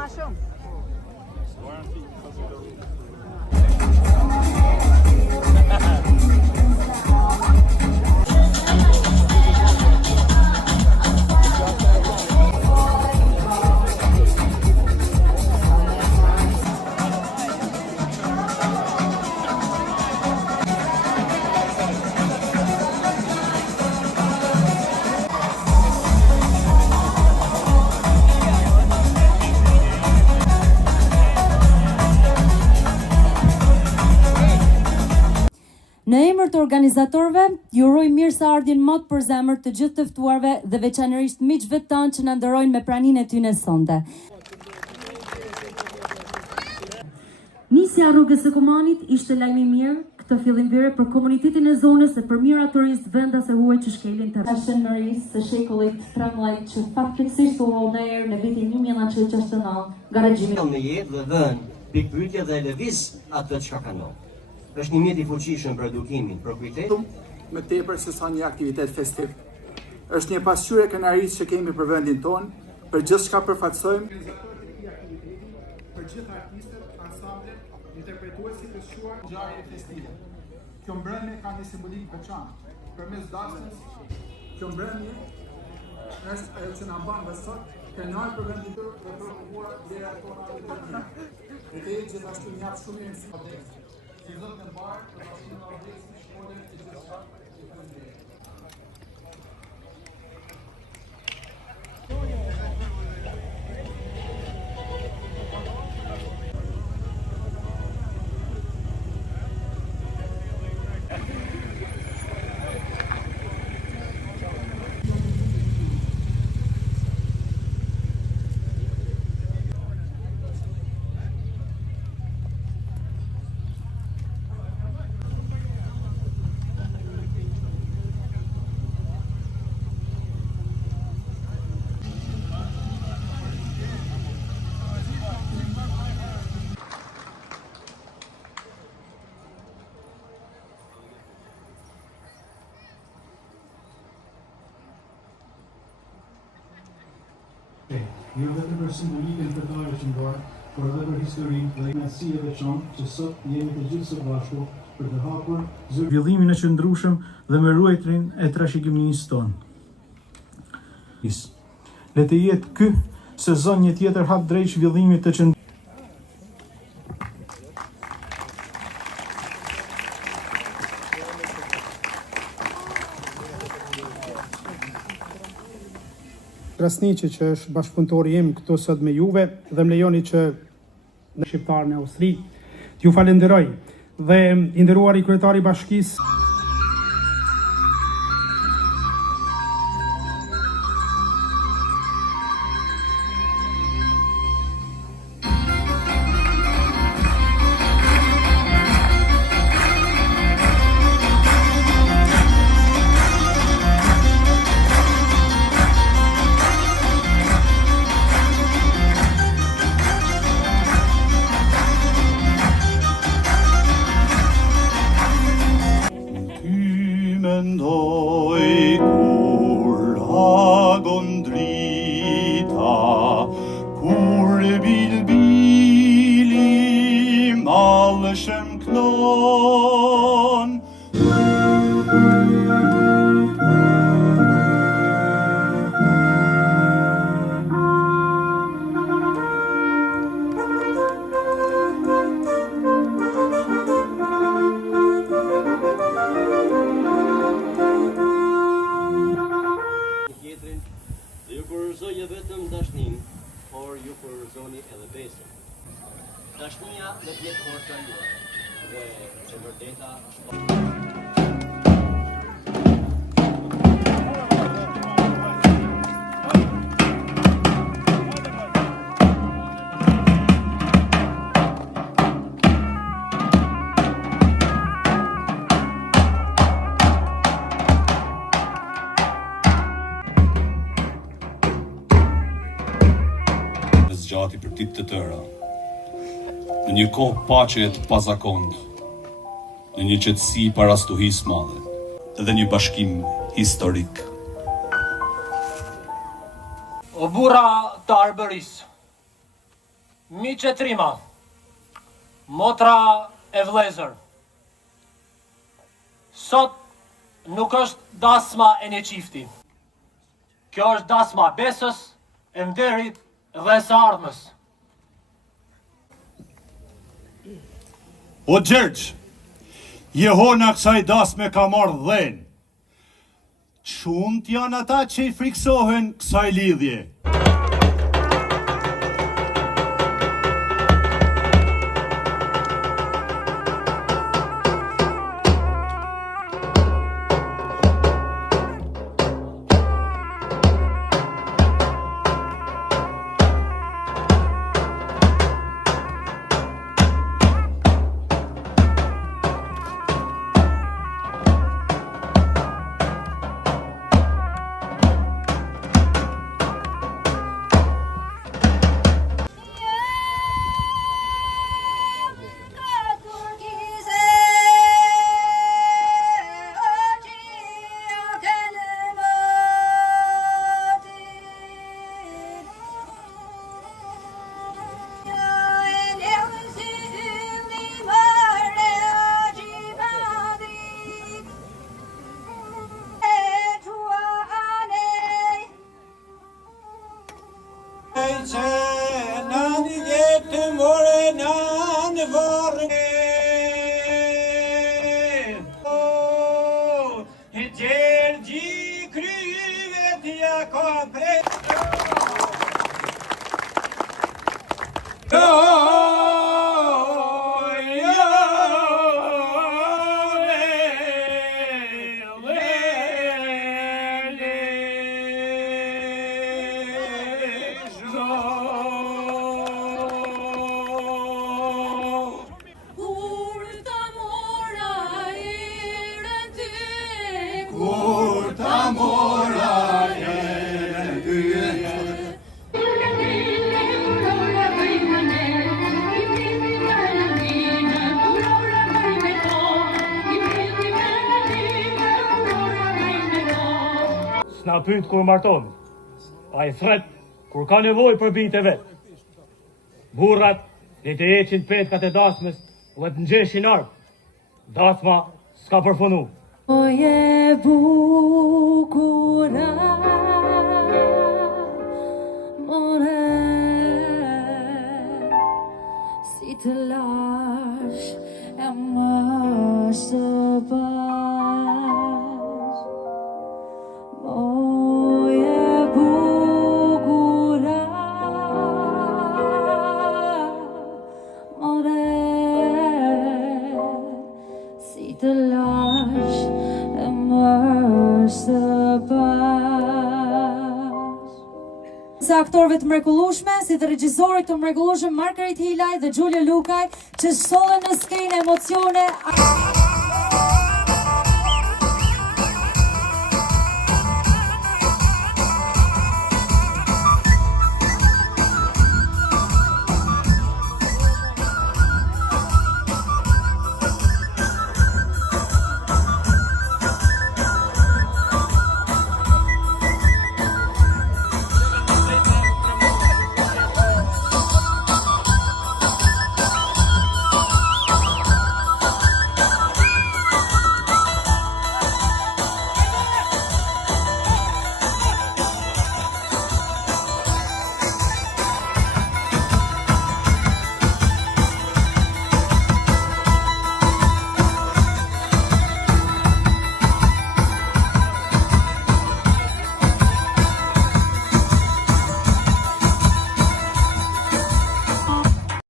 ma shumë. Në emër të organizatorëve, ju uroj mirëseardhjen më të përzemërt të gjithë të ftuarve dhe veçanërisht miqve tanë që na nderojnë me praninë e tyre sonte. Nisja rrugës së Kumanit ishte lajm i mirë këtë fillim vere për komunitetin e zonës dhe për mijëra turistë vendase huaj që shkelin të shënërisë së shekullit 13 që fatkeqësisht u hodh në erë në vitin 1969 nga regjimi. Në jetë dhe vën pikpyetje dhe lëviz atë çka kanë. Është një mjet i fuqishëm për edukimin, për kujdesin, më tepër se sa një aktivitet festiv. Është një pasqyrë e kënaqësisë që kemi për vendin tonë, për gjithçka përfaqësojmë, për gjithë artistët, ansamblet, interpretuesit të shquar ngjarje festive. Kjo mbrëmje ka një simbolik veçantë. Përmes dasmës, kjo mbrëmje është ajo që na bën dhe sot krenar për vendin tonë dhe për kulturën dera tona të vendit. Dhe të jetë gjithashtu një hap shumë i rëndësishëm. Si zot në barë, për bashkimin e Odesës, shkollën e gjithçka që përndej. Jo vetëm për simbolikën fetare që mbarë, por edhe për historinë dhe kënaqësi e veçantë që sot jemi të gjithë së bashku për të hapur zhvillimin e qëndrueshëm dhe me ruajtjen e trashëgimisë tonë. Le të jetë ky sezon një tjetër hap drejt zhvillimit të qëndrueshëm. Krasniqi që është bashkëpunëtori im këtu sot me juve dhe më lejoni që në shqiptar në Austri t'ju falenderoj dhe i nderuari kryetari i bashkisë mendoj kur agon drita, kur bilbili mallëshëm knon. Ju përërzoj vetëm dashnin, por ju përërzoni edhe besën. Dashnia dhe tjetë forca juaj, dhe që vërteta zgjati për ditë të tëra, në një kohë paqe të pazakond, në një qetësi para stuhisë madhe, dhe një bashkim historik. O burra të Arbëris, Miqe trima, motra e vlezër, sot nuk është dasma e një qifti. Kjo është dasma besës, e nderit dhe së ardhmës. O Gjergj, jehona kësaj dasme ka marrë dhenë. Shumët janë ata që i friksohen kësaj lidhje. S'na pyet kur marton, a i thret kur ka nevoj për bijtë e vetë. Burrat, le të heqin petkat e dasmës dhe të nxeshin armë. Dasma s'ka përfunu. Oje bukura, more, si të lash e më së bash. Oje bukura, more, si të lash e më së bash. Se aktorëve të mrekullueshme, si dhe regjisorët të mrekullueshëm Margaret Hilaj dhe Giulia Lukaj, që solën në skenë emocione.